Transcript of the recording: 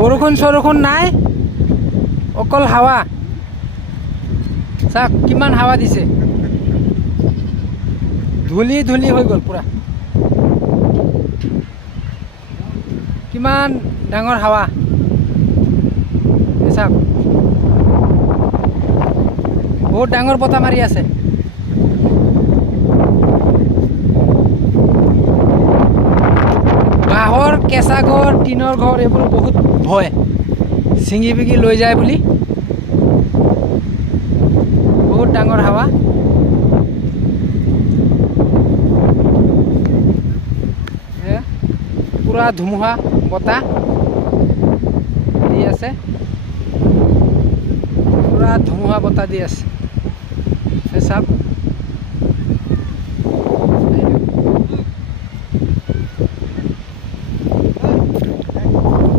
বৰষুণ চৰষুণ নাই, অকল হাৱা। চাওক কিমান হাৱা দিছে, ধূলি ধূলি হৈ গ'ল পুৰা। কিমান ডাঙৰ হাৱা চাওক, বহুত ডাঙৰ বতাহ মাৰি আছে। বাঁহৰ কেঁচা ঘৰ, টিনৰ ঘৰ এইবোৰ বহুত ভয়, ছিঙি বিঙি লৈ যায় বুলি। বহুত ডাঙৰ হাৱা। পুৰা ধুমুহা বতাহ দি আছে, পুৰা ধুমুহা বতাহ দি আছে। চাওক